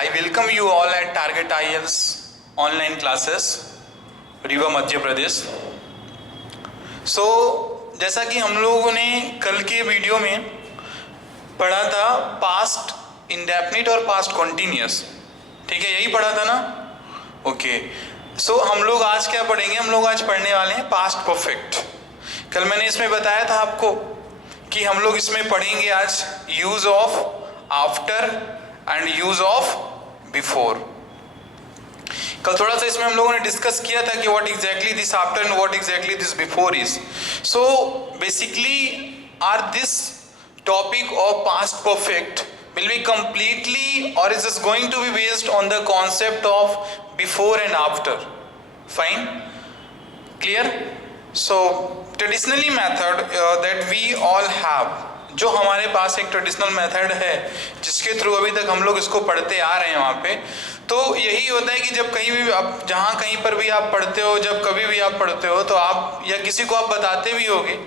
I welcome you all at Target IELTS online classes, Rewa Madhya Pradesh. So, जैसा कि हम लोगों ने कल के वीडियो में पढ़ा था पास्ट इंडेफिनिट और पास्ट कॉन्टिन्यूअस, ठीक है, यही पढ़ा था ना? ओके, सो हम लोग आज क्या पढ़ेंगे? हम लोग आज पढ़ने वाले हैं पास्ट परफेक्ट। कल मैंने इसमें बताया था आपको कि हम लोग इसमें पढ़ेंगे आज use of after and use of before. कल थोड़ा सा इसमें हम लोगों ने डिस्कस किया था कि what exactly this after and what exactly this before is. So basically are this topic of past perfect will be completely or is this going to be based on the concept of before and after. Fine, clear? So traditionally method that we all have, जो हमारे पास एक traditional method है जिसके through अभी तक हम लोग इसको पढ़ते आ रहे हैं वहाँ पे, तो यही होता है कि जब कहीं भी आप जहाँ कहीं पर भी आप पढ़ते हो, जब कभी भी आप पढ़ते हो तो आप या किसी को आप बताते भी होगे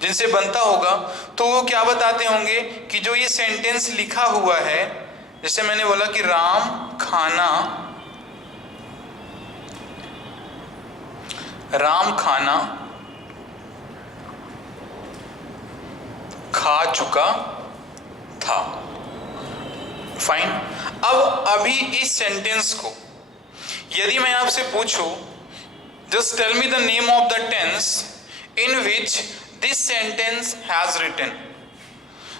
जिनसे बनता होगा, तो वो क्या बताते होंगे कि जो ये सेंटेंस लिखा हुआ है, जैसे मैंने बोला कि राम खाना खा चुका था। फाइन, अब अभी इस सेंटेंस को यदि मैं आपसे पूछूं, just tell me the name of the tense in which this sentence has written.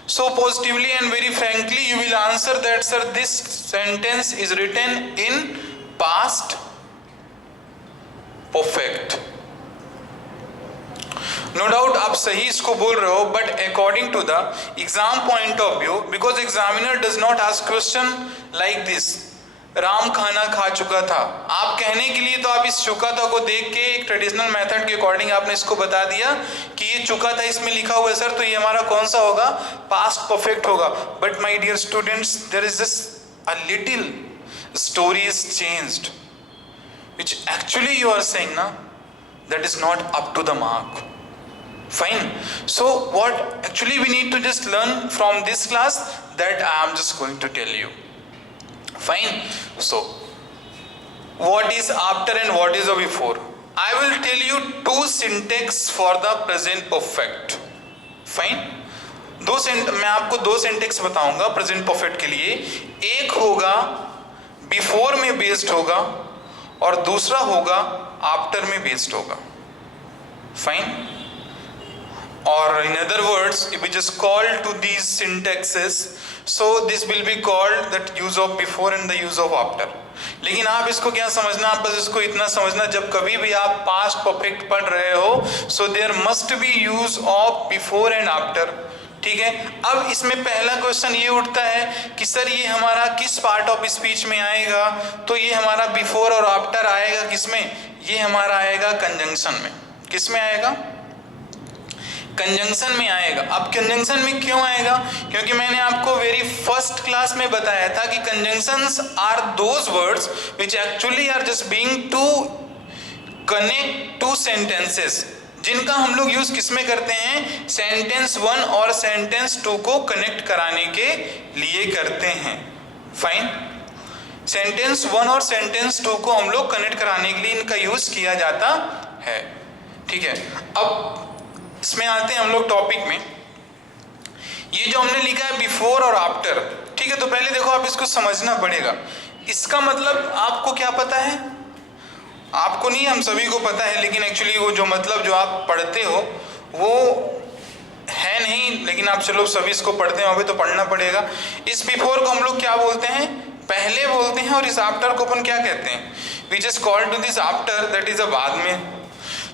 So positively and very frankly you will answer that sir, this sentence is written in past perfect. No doubt आप सही इसको बोल रहे हो, but according to the exam point of view, because examiner does not ask question like this, Ram खाना खा चुका था, आप कहने के लिए तो आप इस चुका था को देख के एक ट्रेडिशनल मेथड के अकॉर्डिंग आपने इसको बता दिया कि ये चुका था, इसमें लिखा हुआ है सर, तो ये हमारा कौन सा होगा? पास्ट परफेक्ट होगा। But my dear students, there is just a little story is changed which actually you are saying ना, that is not up to the mark. Fine, so what actually we need to just learn from this class, that I am just going to tell you. Fine, so what is after and what is the before? I will tell you two syntax for the present perfect. Fine, मैं आपको दो syntax बताऊंगा present perfect के लिए। एक होगा before में based होगा और दूसरा होगा आफ्टर में बेस्ड होगा। Fine, or in other words, if we just call to these syntaxes, so this will be called that use of before and the use of after. लेकिन आप इसको क्या समझना, आप बस इसको इतना समझना, जब कभी भी आप पास्ट परफेक्ट पढ़ रहे हो, so there must be use of before and after, ठीक है? अब इसमें पहला क्वेश्चन ये उठता है कि सर ये हमारा किस पार्ट ऑफ स्पीच में आएगा? तो ये हमारा बिफोर और आफ्टर आएगा किसमें? ये हमारा आएगा कंजंक्शन में। किसमें आएगा? कंजंक्शन में आएगा। अब कंजंक्शन में क्यों आएगा? क्योंकि मैंने आपको वेरी फर्स्ट क्लास में बताया था कि conjunctions are those words which actually are just being to connect two sentences, जिनका हम लोग यूज किसमें करते हैं? सेंटेंस 1 और सेंटेंस 2 को कनेक्ट कराने के लिए करते हैं। फाइन, सेंटेंस 1 और सेंटेंस 2 को हम लोग कनेक्ट कराने के लिए इनका यूज किया जाता है, ठीक है? अब इसमें आते हैं हम लोग टॉपिक में। ये जो हमने लिखा है बिफोर और आफ्टर, ठीक है, तो पहले देखो आप इसको समझना पड़ेगा। इसका मतलब आपको क्या पता है? आपको नहीं, हम सभी को पता है, लेकिन एक्चुअली वो जो मतलब जो आप पढ़ते हो वो है नहीं, लेकिन आप चलो सभी इसको पढ़ते हैं, अभी तो पढ़ना पड़ेगा। इस बिफोर को हम लोग क्या बोलते हैं? पहले बोलते हैं, और इस आफ्टर को अपन क्या कहते हैं? We just call to this after, that is a बाद में।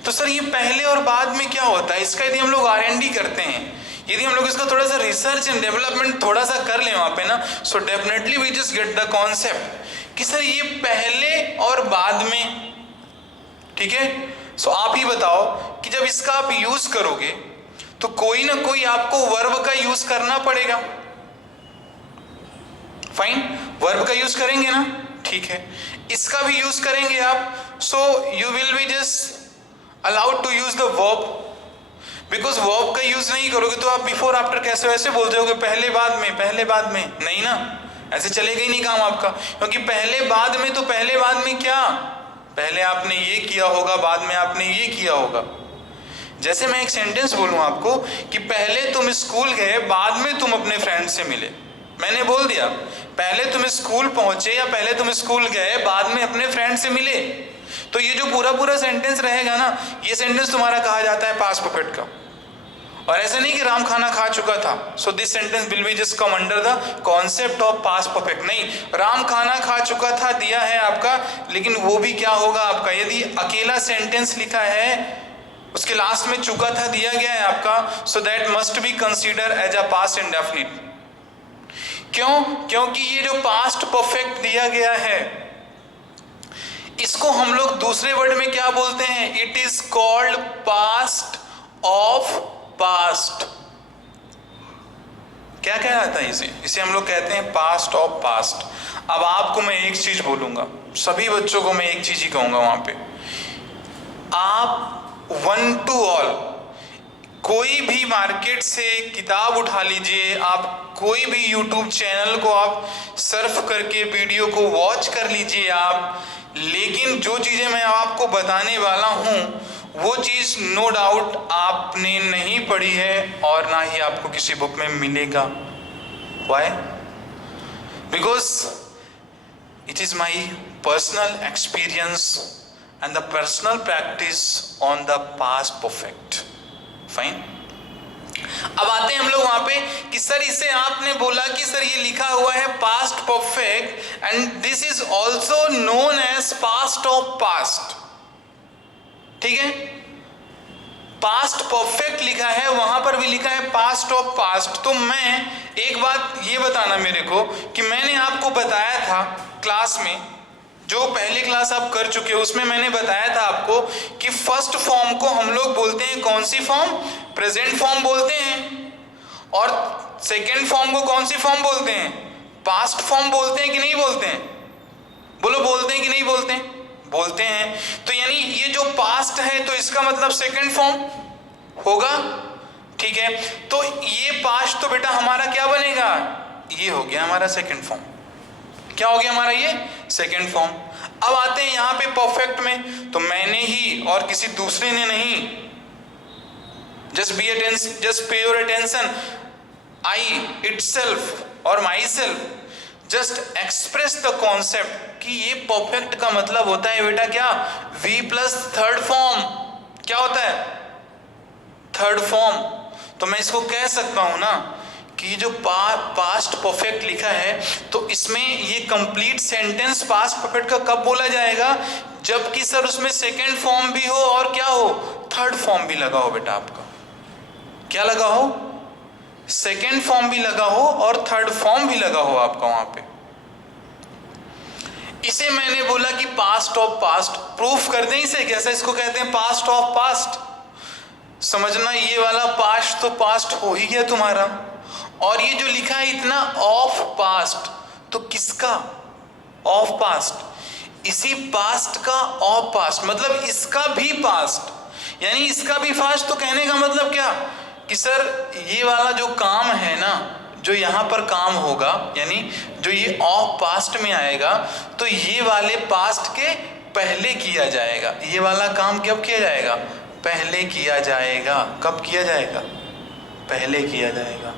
तो सर ये पहले और बाद में क्या होता है? इसका यदि हम लोग R&D करते हैं, यदि हम लोग इसका थोड़ा सा रिसर्च एंड डेवलपमेंट थोड़ा सा कर लें वहाँ पे ना, so definitely we just get the concept कि सर ये पहले और बाद में, ठीक है? सो आप ही बताओ कि जब इसका आप यूज करोगे तो कोई ना कोई आपको वर्ब का यूज करना पड़ेगा। फाइन, वर्ब का यूज करेंगे ना, ठीक है? इसका भी यूज करेंगे आप, so you will be just allowed to use the verb, because verb का यूज नहीं करोगे तो आप बिफोर आफ्टर कैसे वैसे बोल दोगे? पहले बाद में नहीं ना, ऐसे चलेगा ही नहीं काम आपका, क्योंकि पहले बाद में, तो पहले बाद में क्या, पहले आपने ये किया होगा, बाद में आपने ये किया होगा। जैसे मैं एक सेंटेंस बोलूं आपको कि पहले तुम स्कूल गए, बाद में तुम अपने फ्रेंड से मिले। मैंने बोल दिया पहले तुम स्कूल पहुंचे या पहले तुम स्कूल गए, बाद में अपने फ्रेंड से मिले। तो ये जो पूरा पूरा सेंटेंस रहेगा ना, ये सेंटेंस तुम्हारा कहा जाता है पास्ट परफेक्ट का। और ऐसा नहीं कि राम खाना खा चुका था, so this sentence will be just come under the concept of past perfect. नहीं, राम खाना खा चुका था दिया है आपका, लेकिन वो भी क्या होगा आपका, यदि अकेला सेंटेंस लिखा है उसके लास्ट में चुका था दिया गया है आपका, so that must be consider as a past indefinite. क्यों? क्योंकि ये जो पास्ट परफेक्ट दिया गया है, इसको हम लोग दूसरे वर्ड में क्या बोलते हैं, it is called past of past. क्या कह रहा था इसे हम लोग कहते हैं पास्ट ऑफ पास्ट। अब आपको मैं एक चीज बोलूंगा, सभी बच्चों को मैं एक चीज ही कहूंगा वहां पे, आप वन टू ऑल कोई भी मार्केट से किताब उठा लीजिए, आप कोई भी यूट्यूब चैनल को आप सर्फ करके वीडियो को वॉच कर लीजिए आप, लेकिन जो चीजें मैं आपको बताने वाला हूं वो चीज नो डाउट आपने नहीं पढ़ी है और ना ही आपको किसी बुक में मिलेगा। Why? Because it is my personal experience and the personal practice on the past perfect. Fine. अब आते हैं हम लोग वहां पे कि सर इसे आपने बोला कि सर ये लिखा हुआ है past perfect and this is also known as past of past. ठीक है, past perfect लिखा है, वहां पर भी लिखा है past of past। तो मैं एक बात ये बताना मेरे को कि मैंने आपको बताया था क्लास में, जो पहली क्लास आप कर चुके हो उसमें मैंने बताया था आपको कि फर्स्ट फॉर्म को हम लोग बोलते हैं कौन सी फॉर्म, प्रेजेंट फॉर्म बोलते हैं, और सेकेंड फॉर्म को कौन सी फॉर्म बोलते हैं, पास्ट फॉर्म बोलते हैं कि नहीं बोलते हैं? बोलो, बोलते हैं कि नहीं बोलते हैं? बोलते हैं। तो यानी ये जो पास्ट है तो इसका मतलब सेकेंड फॉर्म होगा। ठीक है, तो ये पास्ट तो बेटा हमारा क्या बनेगा, ये हो गया हमारा सेकेंड फॉर्म। क्या हो गया हमारा ये सेकेंड फॉर्म। अब आते हैं यहाँ पे परफेक्ट में, तो मैंने ही और किसी दूसरे ने नहीं, जस्ट पे योर अटेंशन, आई इटसेल्फ और my self just express the concept कि ये परफेक्ट का मतलब होता है बेटा क्या, वी प्लस थर्ड फॉर्म। क्या होता है? Third form. तो मैं इसको कह सकता हूं ना कि जो पास्ट परफेक्ट लिखा है तो इसमें ये कंप्लीट सेंटेंस पास्ट परफेक्ट का कब बोला जाएगा, जबकि सर उसमें सेकेंड फॉर्म भी हो और क्या हो, थर्ड फॉर्म भी लगा हो। बेटा आपका क्या लगा हो, सेकेंड फॉर्म भी लगा हो और थर्ड फॉर्म भी लगा हो आपका वहां पे। इसे मैंने बोला कि पास्ट ऑफ पास्ट। प्रूफ कर दें इसे, कैसा इसको कहते हैं, पास्ट ऑफ पास्ट। समझना, ये वाला पास्ट तो पास्ट हो ही गया तुम्हारा, और ये जो लिखा है इतना ऑफ पास्ट, तो किसका ऑफ पास्ट, इसी पास्ट का ऑफ पास्ट, मतलब इसका भी पास्ट, यानी इसका भी फास्ट। तो कहने का मतलब क्या कि सर ये वाला जो काम है ना, जो यहाँ पर काम होगा, यानी जो ये ऑफ पास्ट में आएगा, तो ये वाले पास्ट के पहले किया जाएगा। ये वाला काम कब किया जाएगा, पहले किया जाएगा। कब किया जाएगा, पहले किया जाएगा।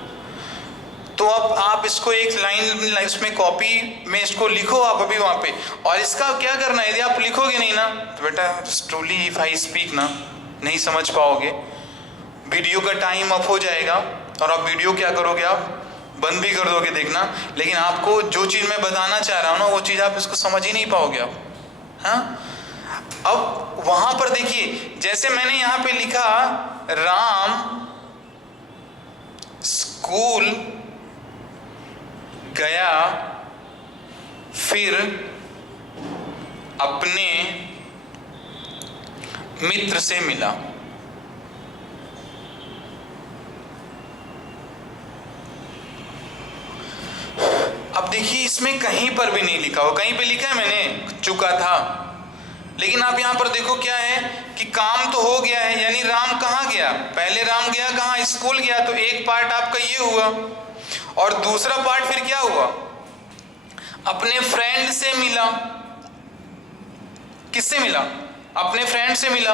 तो अब आप इसको एक लाइन इसमें कॉपी में इसको लिखो आप अभी वहां पे, और इसका क्या करना है, यदि आप लिखोगे नहीं ना तो बेटा ट्रूली इफ आई स्पीक ना, नहीं समझ पाओगे। वीडियो का टाइम अप हो जाएगा और आप वीडियो क्या करोगे, आप बंद भी कर दोगे देखना, लेकिन आपको जो चीज मैं बताना चाह रहा हूं ना वो चीज आप इसको समझ ही नहीं पाओगे आप। हाँ, अब वहां पर देखिए, जैसे मैंने यहां पे लिखा राम स्कूल गया, फिर अपने मित्र से मिला। अब देखिए इसमें कहीं पर भी नहीं लिखा हो, कहीं पे लिखा है मैंने चुका था, लेकिन आप यहां पर देखो क्या है कि काम तो हो गया है, यानी राम कहाँ गया, पहले राम गया कहाँ, स्कूल गया। तो एक पार्ट आपका ये हुआ और दूसरा पार्ट फिर क्या हुआ, अपने फ्रेंड से मिला। किससे मिला? अपने फ्रेंड से मिला।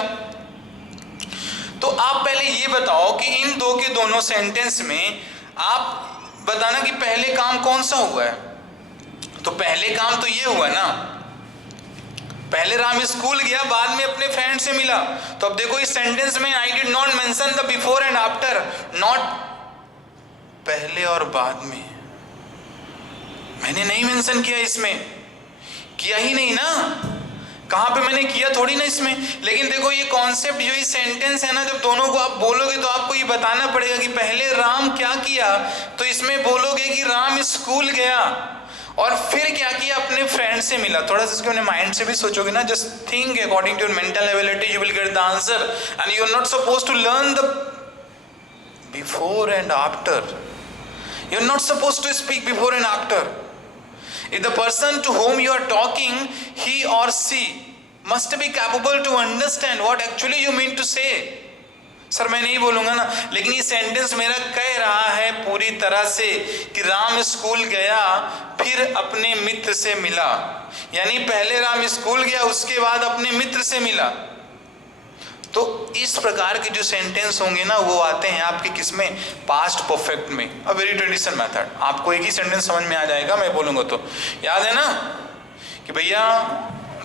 तो आप पहले ये बताओ कि इन दो के दोनों सेंटेंस में आप बताना कि पहले काम कौन सा हुआ है। तो पहले काम तो ये हुआ ना, पहले राम स्कूल गया, बाद में अपने फ्रेंड से मिला। तो अब देखो इस सेंटेंस में I did not mention the before and after, not पहले और बाद में, मैंने नहीं मेंशन किया, इसमें किया ही नहीं ना, कहां पे मैंने किया थोड़ी ना इसमें। लेकिन देखो ये कॉन्सेप्ट जो ये सेंटेंस है ना, जब दोनों को आप बोलोगे तो आपको ये बताना पड़ेगा कि पहले राम क्या किया। तो इसमें बोलोगे कि राम स्कूल गया और फिर क्या किया, अपने फ्रेंड से मिला। थोड़ा सा इसको अपने माइंड से भी सोचोगे ना, just think according to your mental ability, you will get the answer. And you are not supposed to learn the before and after, you are not supposed to speak before and after. If the person to whom you are talking, he or she must be capable to understand what actually you mean to say. Sir मैं नहीं बोलूंगा ना, लेकिन ये sentence मेरा कह रहा है पूरी तरह से कि राम स्कूल गया फिर अपने मित्र से मिला, यानी पहले राम स्कूल गया उसके बाद अपने मित्र से मिला। तो इस प्रकार के जो सेंटेंस होंगे ना वो आते हैं आपके किसमें, पास्ट परफेक्ट में। अ वेरी ट्रेडिशनल मेथड, आपको एक ही सेंटेंस समझ में आ जाएगा मैं बोलूंगा तो। याद है ना कि भैया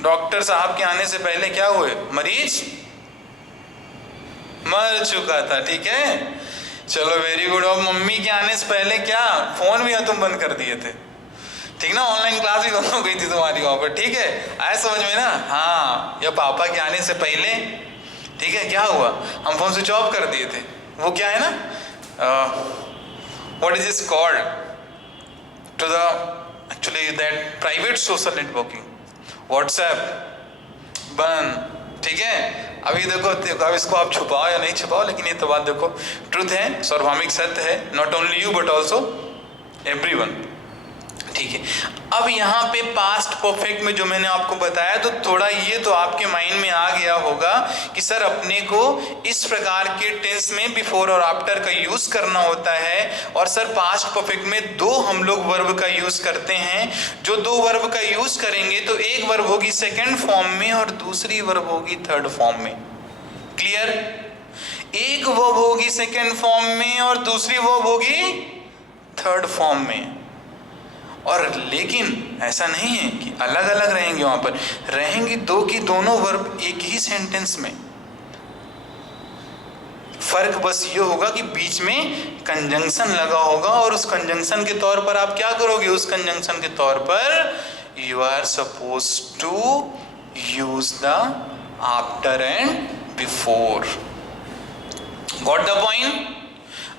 डॉक्टर साहब के आने से पहले क्या हुए, मरीज मर चुका था, ठीक है, चलो वेरी गुड। और मम्मी के आने से पहले क्या, फोन भी तुम बंद कर दिए थे, ठीक ना, ऑनलाइन क्लास भी बंद हो गई थी तुम्हारी वहां पर, ठीक है, आया समझ में ना। हाँ, या पापा के आने से पहले, ठीक है, क्या हुआ, हम फोन स्विच ऑफ कर दिए थे। वो क्या है ना, what is is called to the actually that private social networking, WhatsApp बंद, ठीक है। अभी देखो अब इसको आप छुपाओ या नहीं छुपाओ, लेकिन ये तो बात देखो ट्रुथ है, सार्वभौमिक सत्य है, not only you but also everyone, ठीक है। अब यहाँ पे पास्ट परफेक्ट में जो मैंने आपको बताया, तो थोड़ा ये तो आपके माइंड में आ गया होगा कि सर अपने को इस प्रकार के टेंस में बिफोर और आफ्टर का यूज करना होता है, और सर पास्ट परफेक्ट में दो हम लोग वर्ब का यूज करते हैं। जो दो वर्ब का यूज करेंगे तो एक वर्ब होगी सेकेंड फॉर्म में और दूसरी वर्ब होगी थर्ड फॉर्म में। क्लियर? एक वर्ब होगी सेकेंड फॉर्म में और दूसरी वर्ब होगी थर्ड फॉर्म में। और लेकिन ऐसा नहीं है कि अलग अलग रहेंगे, वहां पर रहेंगे दो की दोनों वर्ब एक ही सेंटेंस में। फर्क बस ये होगा कि बीच में कंजंक्शन लगा होगा, और उस कंजंक्शन के तौर पर आप क्या करोगे, उस कंजंक्शन के तौर पर you are suppose to use the after and before. Got the point?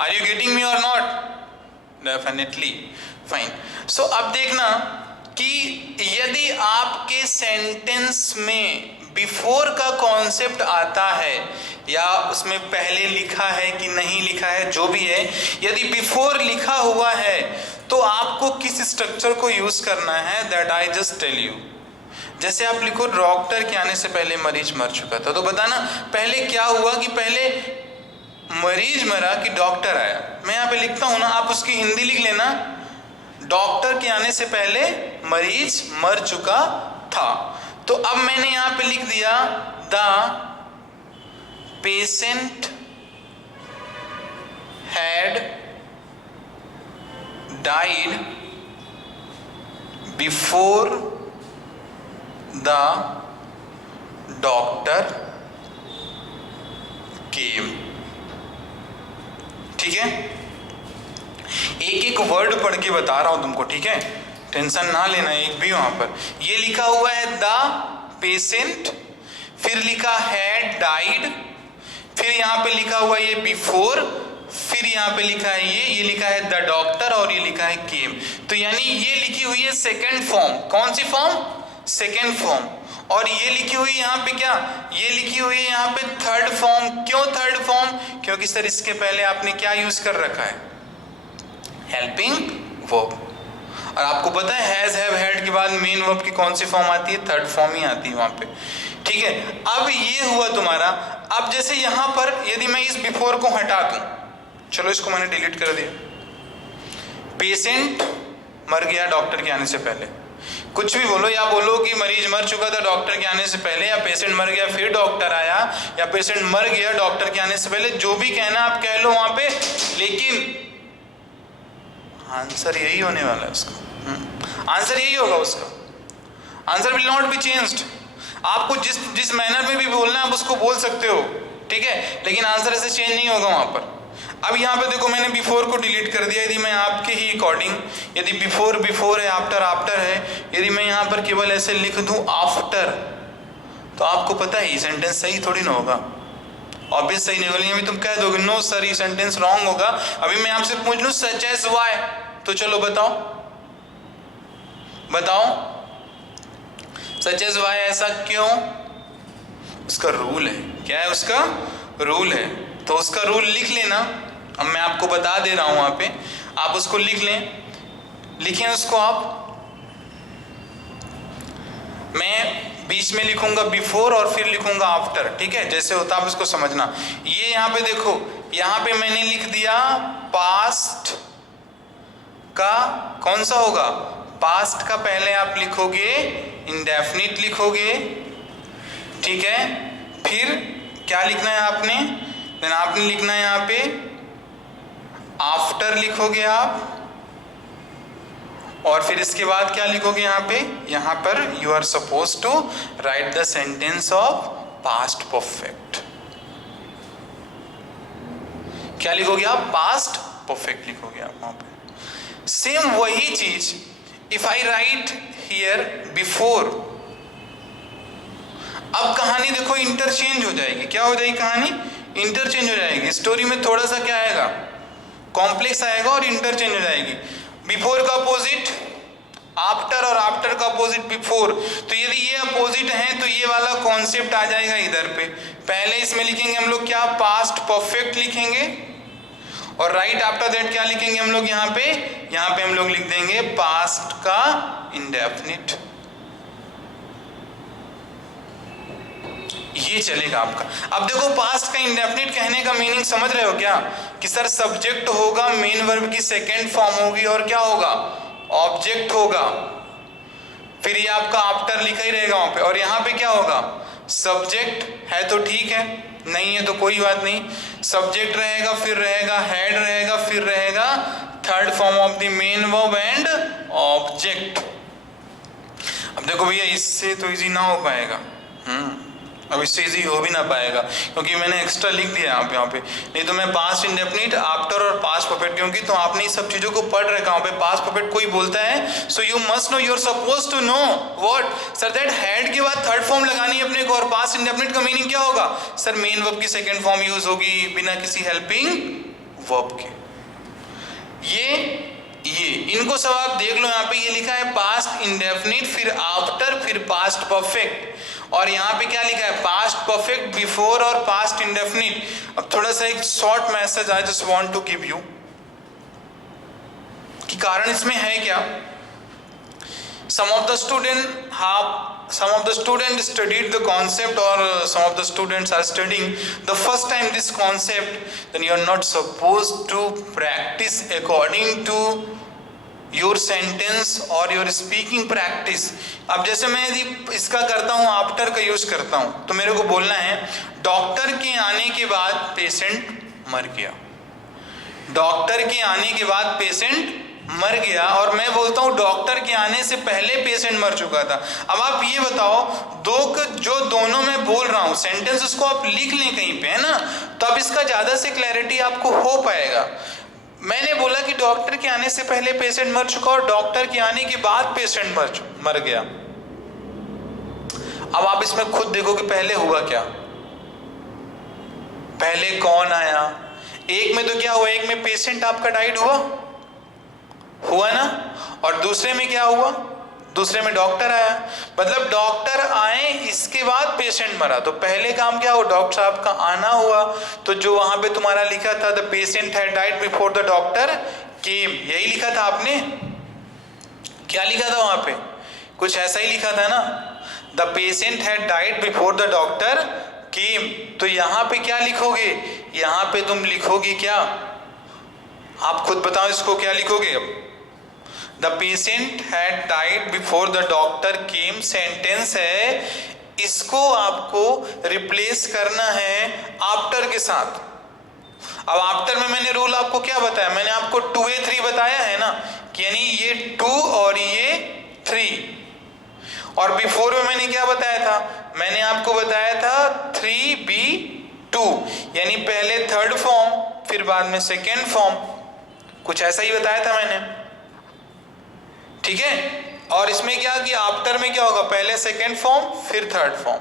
Are you getting me और नॉट? Definitely, fine. सो अब देखना कि यदि आपके सेंटेंस में बिफोर का कॉन्सेप्ट आता है या उसमें पहले लिखा है कि नहीं लिखा है, जो भी है, यदि बिफोर लिखा हुआ है तो आपको किस स्ट्रक्चर को यूज करना है, that I just tell you. जैसे आप लिखो डॉक्टर के आने से पहले मरीज मर चुका था, तो बताना पहले क्या हुआ, कि पहले मरीज मरा कि डॉक्टर आया। मैं यहाँ पे लिखता हूं ना, आप उसकी हिंदी लिख लेना, डॉक्टर के आने से पहले मरीज मर चुका था। तो अब मैंने यहां पे लिख दिया the patient had died before the doctor केम। ठीक है, एक एक वर्ड पढ़ के बता रहा हूं तुमको, ठीक है, टेंशन ना लेना एक भी। वहां पर ये लिखा हुआ है द पेशेंट, फिर लिखा है डाइड, फिर यहां पे लिखा हुआ है ये बिफोर, फिर यहां पे लिखा है ये लिखा है द डॉक्टर, और ये लिखा है केम। तो यानी ये लिखी हुई है सेकेंड फॉर्म। कौन सी फॉर्म? Second form. और ये लिखी हुई यहाँ पे क्या, ये लिखी हुई है यहाँ पे थर्ड फॉर्म। क्यों थर्ड फॉर्म? क्योंकि सर इसके पहले आपने क्या यूज कर रखा है, हेल्पिंग वर्ब। और आपको पता है हैज, हैव, हैड के बाद मेन वर्ब की कौन सी फॉर्म आती है, थर्ड फॉर्म ही आती है वहां पे। ठीक है, अब ये हुआ तुम्हारा। अब जैसे यहां पर यदि मैं इस बिफोर को हटा दूं, चलो इसको मैंने डिलीट कर दिया, पेशेंट मर गया डॉक्टर के आने से पहले, कुछ भी बोलो, या बोलो कि मरीज मर चुका था डॉक्टर के आने से पहले, या पेशेंट मर गया फिर डॉक्टर आया, या पेशेंट मर गया डॉक्टर के आने से पहले, जो भी कहना आप कह लो वहां पे, लेकिन आंसर यही होने वाला है उसका। आंसर यही होगा उसका, answer will not be changed. आपको जिस मैनर में भी बोलना है आप उसको बोल सकते हो, ठीक है, लेकिन आंसर ऐसे चेंज नहीं होगा वहां पर। अब यहाँ पे देखो मैंने बिफोर को डिलीट कर दिया। यदि मैं आपके ही अकॉर्डिंग, यदि बिफोर बिफोर है, आफ्टर आफ्टर है, यदि मैं यहाँ पर केवल ऐसे लिख दूं आफ्टर, तो आपको पता है ये सेंटेंस सही थोड़ी ना होगा, ऑब्वियस सही नहीं होगा। अभी तुम कह दोगे नो सर ये सेंटेंस रॉन्ग होगा। अभी मैं आपसे पूछ लूं सच एज वाई, तो चलो बताओ बताओ सच एज वाई, ऐसा क्यों? उसका रूल है। क्या है उसका रूल है, तो उसका रूल लिख लेना। अब मैं आपको बता दे रहा हूं वहां पे, आप उसको लिख लें, लिखें उसको आप। मैं बीच में लिखूंगा बिफोर और फिर लिखूंगा आफ्टर, ठीक है, जैसे होता आप इसको समझना। ये यहाँ पे देखो, यहाँ पे मैंने लिख दिया पास्ट का, कौन सा होगा, पास्ट का पहले आप लिखोगे इंडेफिनिट लिखोगे, ठीक है, फिर क्या लिखना है आपने, देन आपने लिखना है यहाँ पे आफ्टर लिखोगे आप, और फिर इसके बाद क्या लिखोगे यहाँ पर you are suppose to write the sentence of past perfect. क्या लिखोगे आप, पास्ट परफेक्ट लिखोगे आप वहां पे। सेम वही चीज if I right here before, अब कहानी देखो इंटरचेंज हो जाएगी। क्या हो जाएगी कहानी, इंटरचेंज हो जाएगी। स्टोरी में थोड़ा सा क्या आएगा, कॉम्प्लेक्स आएगा और इंटरचेंज हो जाएगी। बिफोर का अपोजिट आफ्टर और आफ्टर का अपोजिट बिफोर, तो यदि ये अपोजिट है तो ये वाला कॉन्सेप्ट आ जाएगा इधर पे। पहले इसमें लिखेंगे हम लोग क्या, पास्ट परफेक्ट लिखेंगे, और राइट आफ्टर दैट क्या लिखेंगे हम लोग यहाँ पे हम लोग लिख देंगे पास्ट का इंडेफिनिट। ये चलेगा आपका। अब देखो पास्ट का इंडेफिनिट कहने का मीनिंग समझ रहे हो क्या, कि सर सब्जेक्ट होगा, मेन वर्ब की सेकेंड फॉर्म होगी, और क्या होगा, ऑब्जेक्ट होगा, फिर ये आपका आफ्टर लिखा ही रहेगा वहां पे, और यहाँ पे क्या होगा, सब्जेक्ट है तो ठीक है, नहीं है तो कोई बात नहीं, सब्जेक्ट रहेगा, फिर रहेगा हेड रहेगा, फिर रहेगा third form of the main verb and object. अब देखो भैया इससे तो इजी ना हो पाएगा, अब इससे इजी हो भी ना पाएगा, क्योंकि मैंने एक्स्ट्रा लिख दिया यहाँ पे। नहीं तो मैं पास्ट इंडेफिनिट, आफ्टर और पास्ट परफेक्ट, क्योंकि तो आपने इन सब चीजों को पढ़ रखा है। पास्ट परफेक्ट कोई बोलता है, so you must know, you are suppose to know what sir that head के बाद थर्ड फॉर्म लगानी है अपने को। और पास्ट इंडेफिनिट का मीनिंग क्या होगा, सर मेन वर्ब की सेकेंड फॉर्म यूज होगी बिना किसी हेल्पिंग वर्ब के। ये इनको सब आप देख लो, यहाँ पे ये लिखा है पास्ट इंडेफिनिट, फिर आफ्टर, फिर पास्ट परफेक्ट, और यहाँ पे क्या लिखा है, पास्ट परफेक्ट, बिफोर और पास्ट इंडेफिनिट। अब थोड़ा सा एक short message I just want to give you, कि कारण इसमें है क्या। some of the student studied the concept, or some of the students are studying the first time this concept, then you are not supposed to practice according to your sentence or your speaking practice। अब जैसे मैं यदि इसका करता हूँ, after का use करता हूँ, तो मेरे को बोलना है डॉक्टर के आने के बाद पेशेंट मर गया, डॉक्टर के आने के बाद पेशेंट मर गया, और मैं बोलता हूं डॉक्टर के आने से पहले पेशेंट मर चुका था। अब आप ये बताओ, जो दोनों मैं बोल रहा हूं सेंटेंस, उसको आप लिख लें कहीं पे, है ना, तो अब इसका ज्यादा से क्लैरिटी आपको हो पाएगा। मैंने बोला कि डॉक्टर के आने से पहले पेशेंट मर चुका, और डॉक्टर के आने के बाद पेशेंट मर गया। अब आप इसमें खुद देखो कि पहले हुआ क्या, पहले कौन आया। एक में तो क्या हुआ, एक में पेशेंट आपका डाइड हुआ ना, और दूसरे में क्या हुआ, दूसरे में डॉक्टर आया। मतलब डॉक्टर आए इसके बाद पेशेंट मरा, तो पहले काम क्या हुआ, डॉक्टर साहब का आना हुआ। तो जो वहां पे तुम्हारा लिखा था the patient had died before the doctor केम, यही लिखा था आपने, क्या लिखा था वहां पे, कुछ ऐसा ही लिखा था ना, the patient had died before the doctor केम। तो यहाँ पे क्या लिखोगे, यहाँ पे तुम लिखोगे क्या, आप खुद बताओ इसको क्या लिखोगे। अब the patient had died before the doctor came sentence है, इसको आपको रिप्लेस करना है आफ्टर के साथ। अब आफ्टर में मैंने रूल आपको क्या बताया, मैंने आपको 2A3 बताया है ना, कि यानी ये 2 और ये 3। और बिफोर में मैंने क्या बताया था, मैंने आपको बताया था 3B2, यानी पहले थर्ड फॉर्म फिर बाद में सेकेंड फॉर्म, कुछ ऐसा ही बताया था मैंने, ठीक है। और इसमें क्या कि आफ्टर में क्या होगा, पहले सेकेंड फॉर्म फिर थर्ड फॉर्म।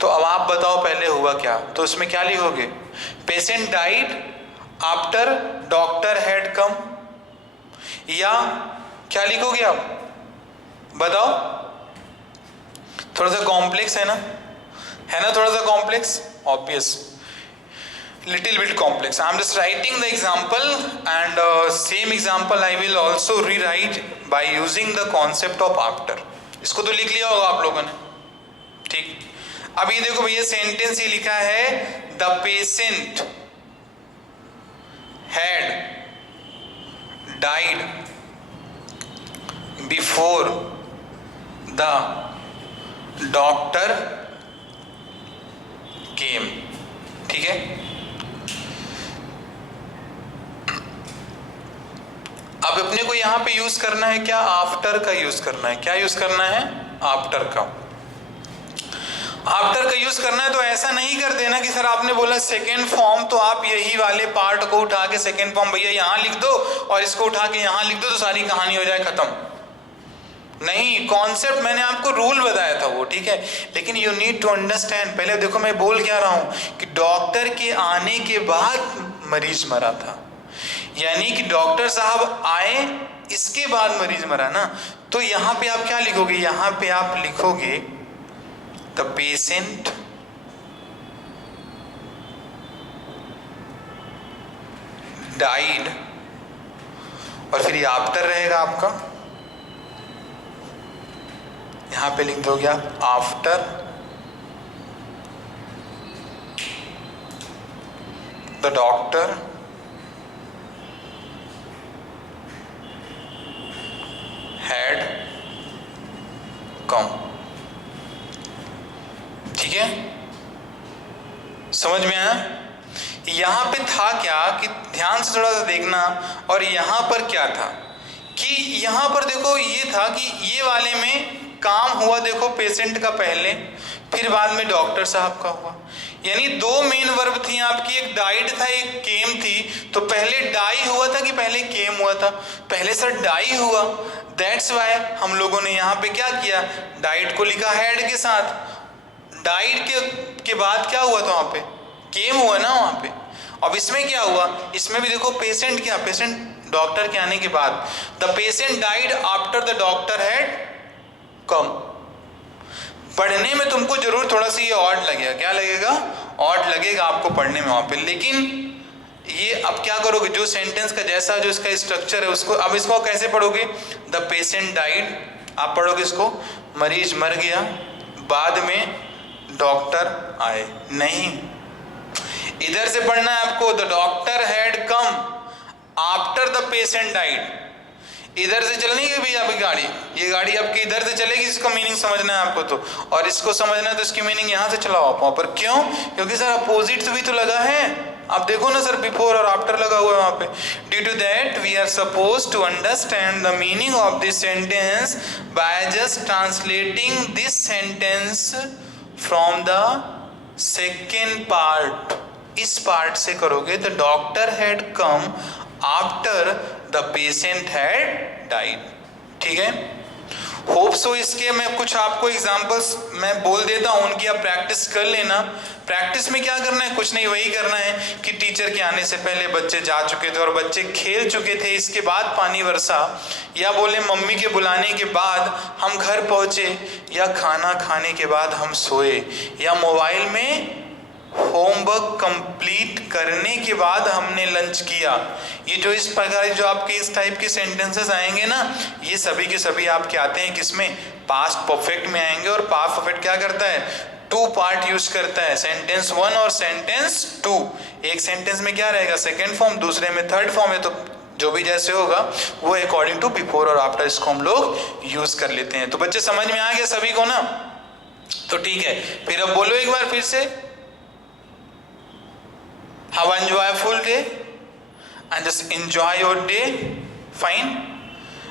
तो अब आप बताओ पहले हुआ क्या, तो इसमें क्या लिखोगे, patient died after doctor had कम, या क्या लिखोगे आप बताओ। थोड़ा सा कॉम्प्लेक्स है ना थोड़ा सा complex, obvious, little bit complex. I am just writing the example, and same example I will also rewrite by using the concept of after. इसको तो लिख लिया होगा आप लोगों ने, ठीक। अब ये देखो भैया सेंटेंस ही लिखा है, the patient had died before the doctor केम, ठीक है। अब अपने को यहां पे यूज करना है क्या, आफ्टर का यूज करना है, क्या यूज करना है, आफ्टर का। आफ्टर का यूज करना है तो ऐसा नहीं कर देना कि सर आपने बोला सेकेंड फॉर्म, तो आप यही वाले पार्ट को उठा के सेकेंड फॉर्म भैया यहां लिख दो और इसको उठा के यहां लिख दो तो सारी कहानी हो जाए खत्म। नहीं, कॉन्सेप्ट मैंने आपको रूल बताया था वो, ठीक है, लेकिन यू नीड टू अंडरस्टैंड। पहले देखो मैं बोल क्या रहा हूं कि डॉक्टर के आने के बाद मरीज मरा था, यानी कि डॉक्टर साहब आए इसके बाद मरीज मरा ना। तो यहां पे आप क्या लिखोगे, यहां पे आप लिखोगे द पेशेंट डाइड, और फिर ये आफ्टर रहेगा आपका, यहां पे लिख दोगे आप आफ्टर द डॉक्टर हैड कम, ठीक है, समझ में आया। यहां पे था क्या कि ध्यान से थोड़ा सा देखना, और यहां पर क्या था कि यहां पर देखो ये था कि ये वाले में काम हुआ देखो पेशेंट का पहले, फिर बाद में डॉक्टर साहब का हुआ, यानी दो मेन वर्ब थी आपकी, एक डाइड था एक केम थी। तो पहले डाई हुआ था कि पहले केम हुआ था, पहले सर डाई हुआ, दैट्स वाई हम लोगों ने यहाँ पे क्या किया, डाइड को लिखा हेड के साथ, डाइड के बाद क्या हुआ था वहां पे, केम हुआ ना वहां पे। अब इसमें क्या हुआ, इसमें भी देखो पेशेंट क्या, पेशेंट डॉक्टर के आने के बाद, the patient died after the doctor had कम। पढ़ने में तुमको जरूर थोड़ा सा ये ऑड लगेगा, क्या लगेगा, ऑड लगेगा आपको पढ़ने में वहां पे, लेकिन ये अब क्या करोगे, जो सेंटेंस का जैसा जो इसका स्ट्रक्चर है उसको, अब इसको कैसे पढ़ोगे, द पेशेंट डाइड, आप पढ़ोगे इसको मरीज मर गया, बाद में डॉक्टर आए, नहीं, इधर से पढ़ना है आपको, the doctor had come after the patient died. इधर से चलनी है भैया आपकी गाड़ी, ये गाड़ी आपकी इधर से चलेगी, इसका मीनिंग समझना है आपको तो, और इसको समझना है तो इसकी मीनिंग यहाँ से चलाओ आप वहां पर, क्यों, क्योंकि सर अपोजिट भी तो लगा है, आप देखो ना सर बिफोर और आफ्टर लगा हुआ है वहां पे। Due to that we are suppose to understand the meaning of this sentence by just translating this sentence from the second part. इस पार्ट से करोगे, the doctor had come after the patient had died, ठीक है। Hope so इसके मैं कुछ आपको examples मैं बोल देता हूं, उनकी आप प्रैक्टिस कर लेना। प्रैक्टिस में क्या करना है, कुछ नहीं, वही करना है कि टीचर के आने से पहले बच्चे जा चुके थे और बच्चे खेल चुके थे, इसके बाद पानी बरसा, या बोले मम्मी के बुलाने के बाद हम घर पहुंचे, या खाना खाने के बाद हम सोए, या मोबाइल में होमवर्क कंप्लीट करने के बाद हमने लंच किया। ये जो इस प्रकार जो आपके इस टाइप के सेंटेंसेस आएंगे ना, ये सभी के सभी आपके आते हैं किसमें, पास्ट परफेक्ट में आएंगे। और पास्ट परफेक्ट क्या करता है, टू पार्ट यूज करता है, सेंटेंस वन और सेंटेंस टू। एक सेंटेंस में क्या रहेगा, सेकेंड फॉर्म, दूसरे में थर्ड फॉर्म है, तो जो भी जैसे होगा वो अकॉर्डिंग टू बिफोर और आफ्टर इसको हम लोग यूज कर लेते हैं। तो बच्चे समझ में आ गया सभी को ना? तो ठीक है, फिर अब बोलो एक बार फिर से, have a enjoyful day and just enjoy your day. Fine,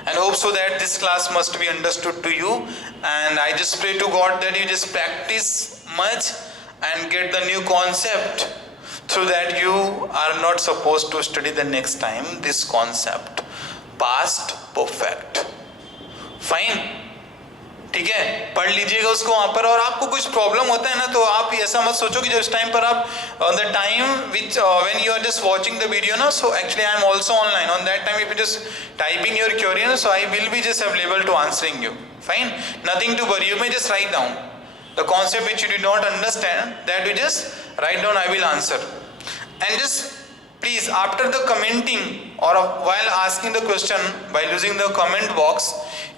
and hope so that this class must be understood to you, and I just pray to God that you just practice much and get the new concept, through that you are not supposed to study the next time this concept, past perfect. Fine, ठीक है, पढ़ लीजिएगा उसको वहां पर। और आपको कुछ प्रॉब्लम होता है ना, तो आप ऐसा मत सोचो कि जिस टाइम पर आप the time which when you are just watching the video ना, so actually I am also online on that time. If you just typing your query ना, so I will be just available to answering you. Fine, nothing to worry, you may just write down the concept which you did not understand, that you just write down, I will answer. And just please, after the commenting or while asking the question, by using the comment box,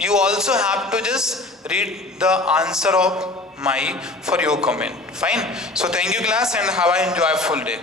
you also have to just read the answer of my for your comment. Fine, so thank you class and have an enjoyable day.